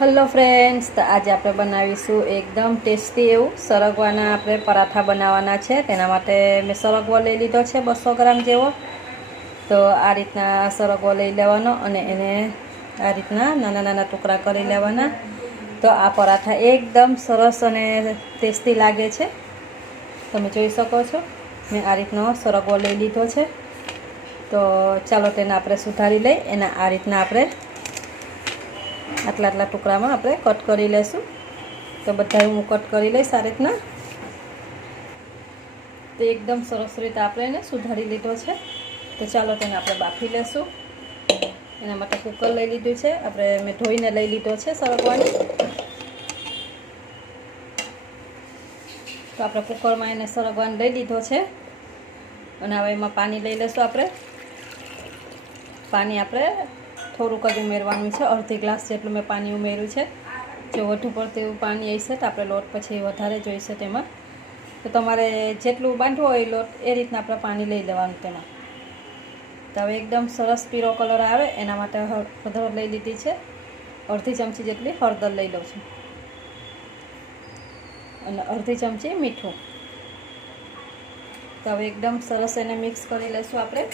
Hello friends, તો આજે આપણે બનાવીશું એકદમ ટેસ્ટી એવું સરગવાના આપણે પરાઠા બનાવવાના છે. તેના માટે મેં સરગવો લઈ લીધો છે 200 ગ્રામ જેવો. તો આ રીતના સરગવો લઈ લેવાનો અને એને આ રીતના નાના નાના ટુકડા કરી લેવાના. તો આ પરાઠા એકદમ સરસ અને ટેસ્ટી લાગે છે. તમે જોઈ શકો છો મેં આ રીતનો સરગવો લઈ લીધો છે. તો ચાલો તેને આપણે સુધારી લઈ. એના આ રીતના આપણે આટલા ટુકડામાં આપણે કટ કરી લઈશું. તો બધા હું કટ કરી લઈશ આ રીતના. તો એકદમ સરસ રીતે આપણે એને સુધારી લીધો છે. તો ચાલો તેને આપણે બાફી લઈશું. એના માટે કુકર લઈ લીધું છે આપણે. મેં ધોઈને લઈ લીધો છે સરગવાને. તો આપણે કુકરમાં એને સરગવાને લઈ લીધો છે અને હવે એમાં પાણી લઈ લઈશું આપણે. પાણી આપણે થોડુંક જ ઉમેરવાનું છે. અડધી ગ્લાસ જેટલું મેં પાણી ઉમેર્યું છે. જો વધુ પડતું એવું પાણી હશે તો આપણે લોટ પછી વધારે જોઈશે તેમાં. તો તમારે જેટલું બાંધવો હોય લોટ એ રીતના આપણે પાણી લઈ લેવાનું તેમાં. તો હવે એકદમ સરસ પીળો કલર આવે એના માટે હળદર લઈ લીધી છે. અડધી ચમચી જેટલી હળદર લઈ લઉં છું અને અડધી ચમચી મીઠું. તો હવે એકદમ સરસ એને મિક્સ કરી લઈશું આપણે.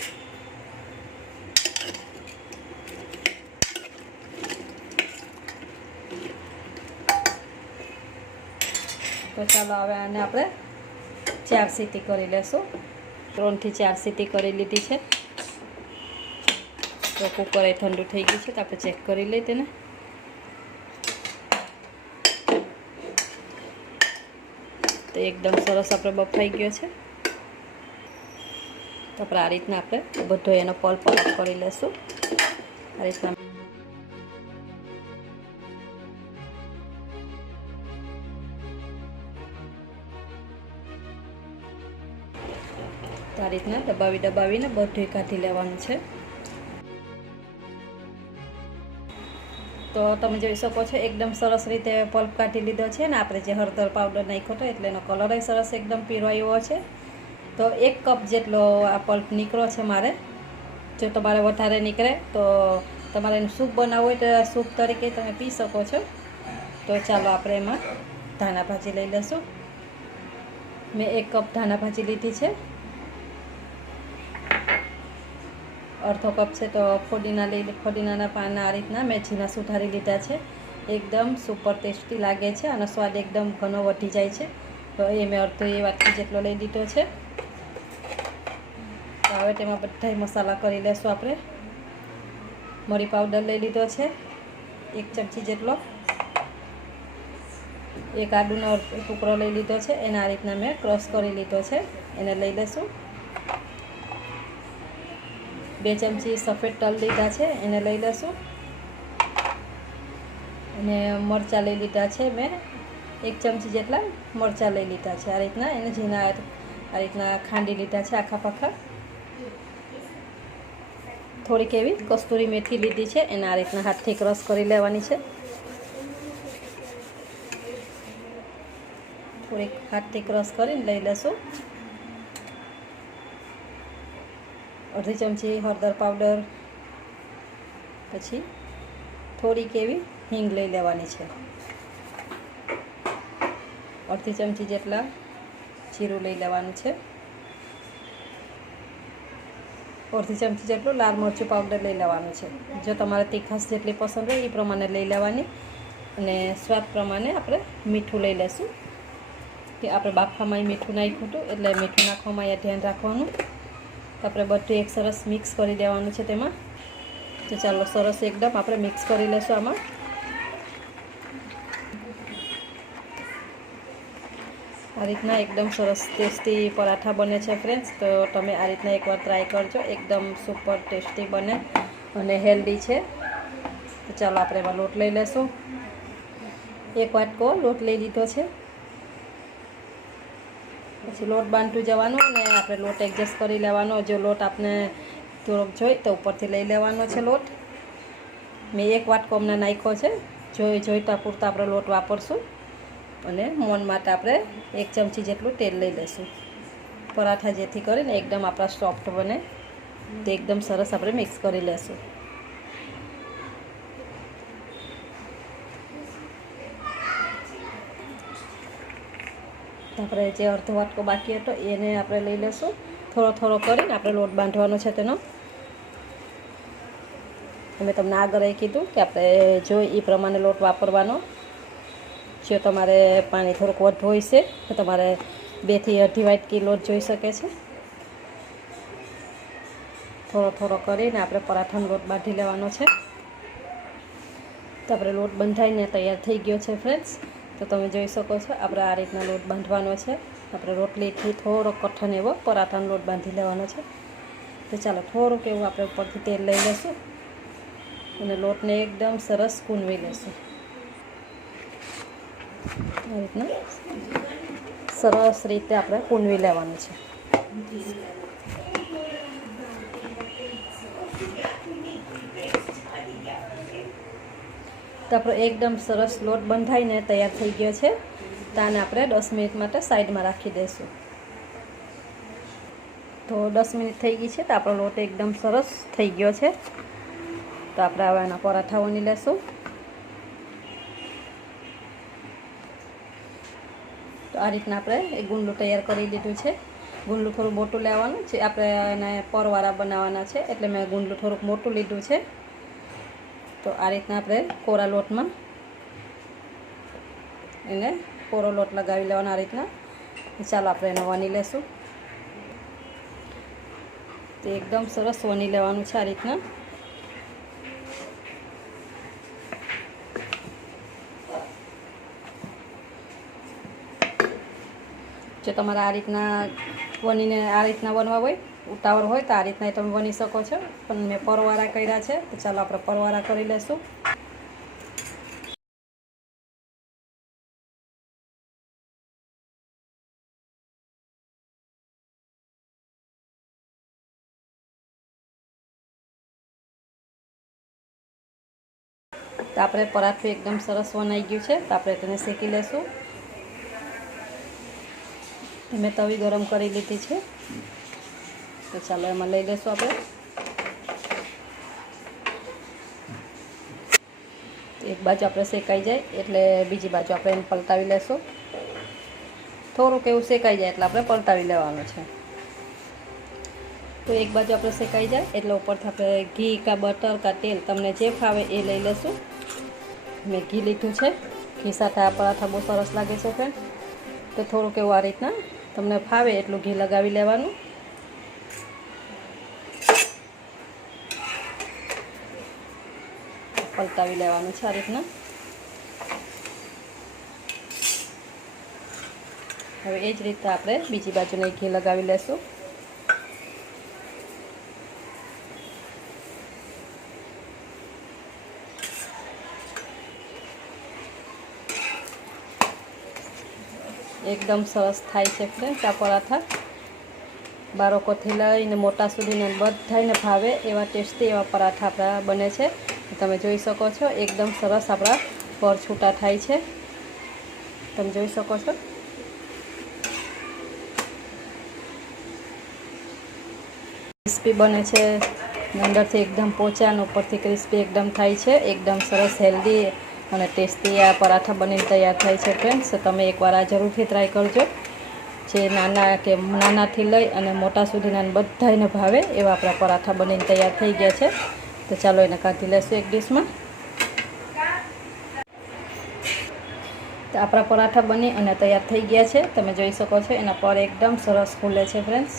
તો ચાલો હવે આને આપણે 4 સીટી કરી લેશું. 3 થી 4 સીટી કરી લીધી છે. તો કુકર એ ઠંડુ થઈ ગયું છે તો આપણે ચેક કરી લઈએ તેને. તો એકદમ સરસ આપણે બફાઈ ગયો છે. તો આપણે આ રીતના આપણે બધો એનો પલ્પ અલગ કરી લેશું. આ રીતના આ રીતના દબાવીને બધું કાઢી લેવાનું છે. તો તમે જોઈ શકો છો એકદમ સરસ રીતે પલ્પ કાઢી લીધો છે ને. આપણે જે હળદર પાવડર નાખ્યો હતો એટલે એનો કલર સરસ એકદમ પીળો આવ્યો છે. તો 1 કપ જેટલો આ પલ્પ નીકળો છે મારે. જો તમારે વધારે નીકળે તો તમારે એનું સૂપ બનાવવું હોય તો સૂપ તરીકે તમે પી શકો છો. તો ચાલો આપણે એમાં ધાણા ભાજી લઈ લઈશું. મેં 1 કપ ધાણા ભાજી લીધી છે. અડધો કપ છે તો ફોડીનાના પાન આ રીતના મેં ઝીણા સુધારી લીધા છે. એકદમ સુપર ટેસ્ટી લાગે છે અને સ્વાદ એકદમ ઘણો વધી જાય છે. તો એ મેં અડધો વાટકી જેટલો લઈ લીધો છે. તો હવે તેમાં બધા મસાલા કરી લેશું આપણે. મરી પાવડર લઈ લીધો છે 1 ચમચી જેટલો. એક આદુનો ટુકડો લઈ લીધો છે. એને આ રીતના મેં ક્રશ કરી લીધો છે. એને લઈ લઈશું. 2 ચમચી સફેદ તલ લીધા છે એને લઈ લઈશું. અને મરચાં લઈ લીધા છે મેં 1 ચમચી જેટલા મરચાં લઈ લીધા છે. આ રીતના એને ઝીણા આ રીતના ખાંડી લીધા છે આખા પાખા. થોડીક એવી કસ્તુરી મેથી લીધી છે. એને આ રીતના હાથથી ક્રશ કરી લેવાની છે. થોડીક હાથથી ક્રશ કરીને લઈ લઈશું. અડધી ચમચી હળદર પાવડર, પછી થોડીક એવી હિંગ લઈ લેવાની છે. અડધી ચમચી જેટલા જીરું લઈ લેવાનું છે. અડધી ચમચી જેટલું લાલ મરચું પાવડર લઈ લેવાનું છે. જો તમારે તીખાશ જેટલી પસંદ હોય એ પ્રમાણે લઈ લેવાની. અને સ્વાદ પ્રમાણે આપણે મીઠું લઈ લઈશું. કે આપણે બાફામાં મીઠું નાખ્યું હતું એટલે મીઠું નાખવામાં એ ધ્યાન રાખવાનું. આપણે બધું એક સરસ મિક્સ કરી દેવાનું છે તેમાં. તો ચાલો સરસ એકદમ આપણે મિક્સ કરી લઈશું આમાં. આ રીતના એકદમ સરસ ટેસ્ટી પરાઠા બને છે ફ્રેન્ડ્સ. તો તમે આ રીતના એકવાર ટ્રાય કરજો. એકદમ સુપર ટેસ્ટી બને અને હેલ્ધી છે. તો ચાલો આપણે એમાં લોટ લઈ લઈશું. 1 વાટકો લોટ લઈ લીધો છે. પછી લોટ બાંધતું જવાનું અને આપણે લોટ એડજસ્ટ કરી લેવાનો. જો લોટ આપણે થોડોક જોઈ તો ઉપરથી લઈ લેવાનો છે લોટ. મેં 1 વાટકો અમને નાખ્યો છે. જોઈતા પૂરતા આપણે લોટ વાપરશું. અને મોણ માટે આપણે 1 ચમચી જેટલું તેલ લઈ લઈશું. પરાઠા જેથી કરીને એકદમ આપણા સોફ્ટ બને. તે એકદમ સરસ આપણે મિક્સ કરી લેશું. આપણે જે અડધો વાટકો બાકી હતો એને આપણે લઈ લઈશું. થોડો થોડો કરીને આપણે લોટ બાંધવાનો છે તેનો. મેં તમને આગળ એ કીધું કે આપણે જોઈ એ પ્રમાણે લોટ વાપરવાનો. જો તમારે પાણી થોડુંક વધુ હોય છે તો તમારે 2 થી અઢી વાટકી લોટ જોઈ શકે છે. થોડો થોડો કરીને આપણે પરાઠાનો લોટ બાંધી લેવાનો છે. તો આપણે લોટ બંધાઈને તૈયાર થઈ ગયો છે ફ્રેન્ડ્સ. તો તમે જોઈ શકો છો આપણે આ રીતના લોટ બાંધવાનો છે. આપણે રોટલીથી થોડો કઠણ એવો પરાઠાનો લોટ બાંધી લેવાનો છે. તો ચાલો થોડુંક એવું આપણે ઉપરથી તેલ લઈ લઈશું અને લોટને એકદમ સરસ કૂણવી લઈશું. આ રીતના સરસ રીતે આપણે કૂણવી લેવાનું છે. તો આપણો એકદમ સરસ લોટ બંધાઈને તૈયાર થઈ ગયો છે. તો આને આપણે 10 મિનિટ માટે સાઈડમાં રાખી દઈશું. તો 10 મિનિટ થઈ ગઈ છે તો આપણો લોટ એકદમ સરસ થઈ ગયો છે. તો આપણે હવે એના પરાઠા વણી લેશું. તો આ રીતના આપણે એક ગુંડલું તૈયાર કરી લીધું છે. ગુંડલું થોડું મોટું લેવાનું છે. આપણે એને પરવાળા બનાવવાના છે એટલે મેં ગુંડલું થોડુંક મોટું લીધું છે. તો આ રીતના આપણે કોરા લોટમાં એને કોરો લોટ લગાવી લેવાનો આ રીતના. ચાલો આપણે એને વણી લેશું. તો એકદમ સરસ વણી લેવાનું છે આ રીતના. જો તમારે આ રીતના વણીને આ રીતના વણવા હોય, ઉતાવળ હોય તો આ રીતના તમે વણી શકો છો. પણ મેં પરવાળા કર્યા છે તો ચાલો આપણે પરવાળા કરી લઈશું. તો આપણે પરાઠું એકદમ સરસ વણાઈ ગયું છે. તો આપણે તેને શેકી લઈશું. મેં તવી ગરમ કરી લીધી છે. તો ચાલો એમાં લઈ લઈશું આપણે. એક બાજુ આપણે શેકાઈ જાય એટલે બીજી બાજુ આપણે એને પલટાવી લેશું. થોડુંક એવું શેકાઈ જાય એટલે આપણે પલટાવી લેવાનું છે. તો એક બાજુ આપણે શેકાઈ જાય એટલે ઉપરથી આપણે ઘી કાં બટર કાં તેલ તમને જે ફાવે એ લઈ લેશું. મેં ઘી લીધું છે. ઘી સાથે આ પરાઠા બહુ સરસ લાગે છે ફ્રેન્ડ. તો થોડુંક એવું આ રીતના તમને ફાવે એટલું ઘી લગાવી લેવાનું. પલટાવી લેવાનું છે આ રીતના. હવે એ જ રીતે આપણે બીજી બાજુને ઘી લગાવી લેશું. એકદમ સરસ થાય છે ફ્રેન્ડ્સ આ પરાઠા. બાળકોથી લઈને મોટા સુધીને બધાને ભાવે એવા ટેસ્ટી એવા પરાઠા આપણા બને છે. તમે જોઈ શકો છો એકદમ સરસ આપણા પર છૂટા થાય છે. તમે જોઈ શકો છો. ક્રિસ્પી બને છે. અંદરથી એકદમ પોચા અને ઉપરથી ક્રિસ્પી એકદમ થાય છે. એકદમ સરસ હેલ્ધી અને ટેસ્ટી આ પરાઠા બનીને તૈયાર થાય છે ફ્રેન્ડ્સ. તમે એકવાર આ જરૂરથી ટ્રાય કરજો. જે નાનાથી લઈ અને મોટા સુધીના બધાને ભાવે એવા આપણા પરાઠા બનીને તૈયાર થઈ ગયા છે. તો ચાલો એને કાઢી લેશું એક ડીશમાં. તો આપણા પરાઠા બની અને તૈયાર થઈ ગયા છે. તમે જોઈ શકો છો એના પર એકદમ સરસ ફૂલે છે ફ્રેન્ડ્સ.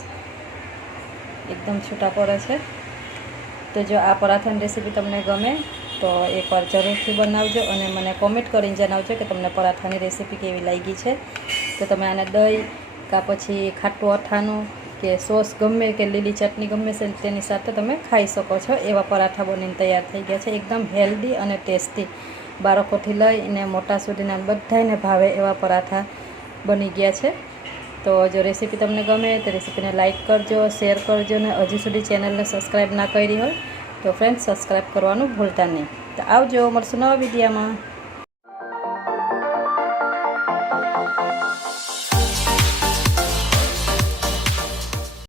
એકદમ છૂટા પડે છે. તો જો આ પરાઠાની રેસીપી તમને ગમે તો એકવાર જરૂરથી બનાવજો અને મને કોમેન્ટ કરીને જણાવજો કે તમને પરાઠાની રેસીપી કેવી લાગી છે. તો તમે આને દહીં કાં પછી ખાટું અઠાનું કે સોસ ગમે કે લીલી ચટણી ગમે છે તેની સાથે તમે ખાઈ શકો છો. એવા પરાઠા બનીને તૈયાર થઈ ગયા છે. એકદમ હેલ્ધી અને ટેસ્ટી. બાળકોથી લઈને મોટા સુધીના બધાને ભાવે એવા પરાઠા બની ગયા છે. તો જો રેસીપી તમને ગમે તો રેસીપીને લાઇક કરજો, શેર કરજો અને હજી સુધી ચેનલને સબસ્ક્રાઈબ ના કરી હોય તો ફ્રેન્ડ્સ સબસ્ક્રાઈબ કરવાનું ભૂલતા નહીં. તો આવજો, મળશું નવા વિડીયોમાં.